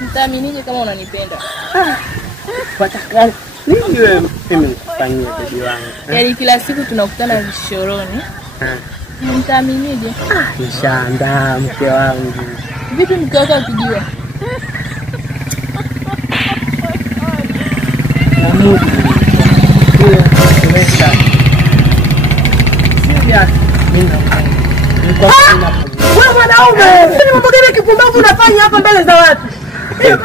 Nitaaminije kama unanipenda? Wataka nini wewe mimi kufanyia bibi wangu? Yaani kila siku tunakutana vishoroni. Nitaaminije? Nishaandaa mke wangu. Vipi mke wako akijua? Namudu. Tumesha. Sivyo? Mimi wewe mwanaume, sisi mambo gani kipumbavu unafanya hapa mbele za watu?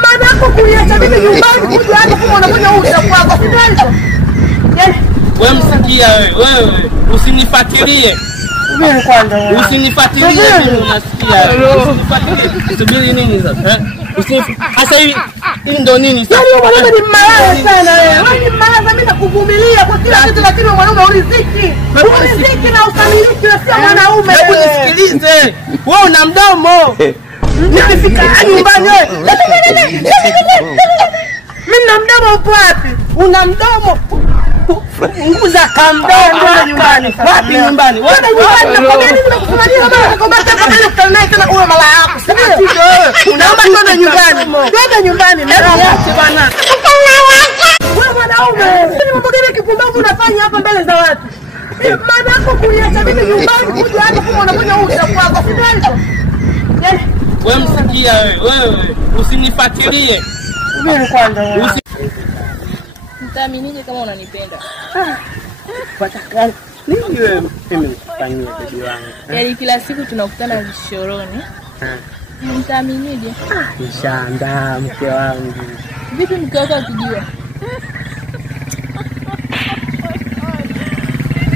Maana yako kuniacha mimi nyumbani kuja hapa kama unafanya uta kwako, si ndio? Wewe msikia wewe usinifuatilie. Mimi kwanza wewe. Usinifuatilie mimi unasikia. Usinifuatilie. Subiri nini sasa? Sasa hivi ndio nini sasa? Wewe mwanaume ni malaya sana wewe. Wewe ni malaya, mimi nakuvumilia kwa kila kitu, lakini mwanaume uriziki. Uriziki na ukamiliki sio mwanaume. Hebu nisikilize. Wewe una mdomo. Nikifika nyumbani wewe. Mimi na mdomo upo wapi? Una mdomo. Nguza kamdomo nyumbani. Wapi nyumbani? Wewe nyumbani nakwambia nini nakufanyia kama nakwambia kama ile kutana tena uwe mala yako. Sio wewe. Unaomba twende nyumbani. Twende nyumbani. Niache bana. Wewe mwanaume, sisi mambo gani kipumbavu unafanya hapa mbele za watu? Maana yako kuniacha mimi nyumbani kuja hapa kama unafanya uta kwako, si ndio? Wewe msikia wewe usinifuatilie. Mimi kwanza wewe. Nitaaminije kama unanipenda? Wataka nini wewe mimi kufanyia bibi wangu? Yaani kila siku tunakutana vishoroni. Nitaaminije? Nishaandaa mke wangu. Vipi mke wako akijua?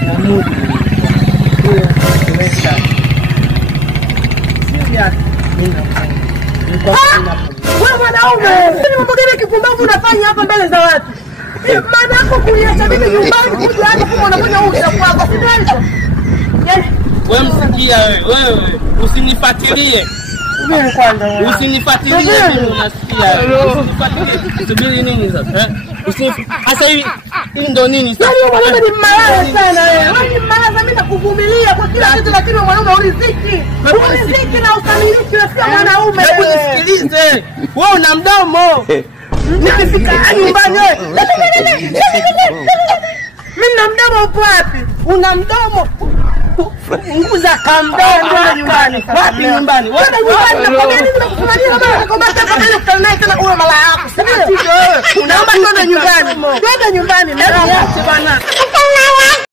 Namudu. Tumesha. Sivyo? Wewe mwanaume, sisi mambo gani kipumbavu unafanya hapa mbele za watu? Maana yako kuniacha mimi nyumbani kuja hapa kama unafanya uta kwako, si ndio? Wewe msikia wewe usinifuatilie. Mimi kwanza wewe. Usinifuatilie mimi unasikia. Usinifuatilie. Subiri nini sasa? Sasa hivi ndio nini sasa? Wewe mwanaume ni malaya sana wewe. Wewe ni malaya, mimi nakuvumilia kwa kila kitu, lakini mwanaume uriziki. Uriziki na ukamiliki sio mwanaume. Hebu nisikilize. Wewe una mdomo. Nikifika nyumbani wewe. Mimi na mdomo upo wapi? Una mdomo. Nguza kamdomo nyumbani. Wapi nyumbani? Wewe nyumbani nakwambia nini nakufanyia kama nakwambia kama ile kutana tena uwe mala yako. Sio wewe. Unaomba twende nyumbani. Twende nyumbani. Niache bana.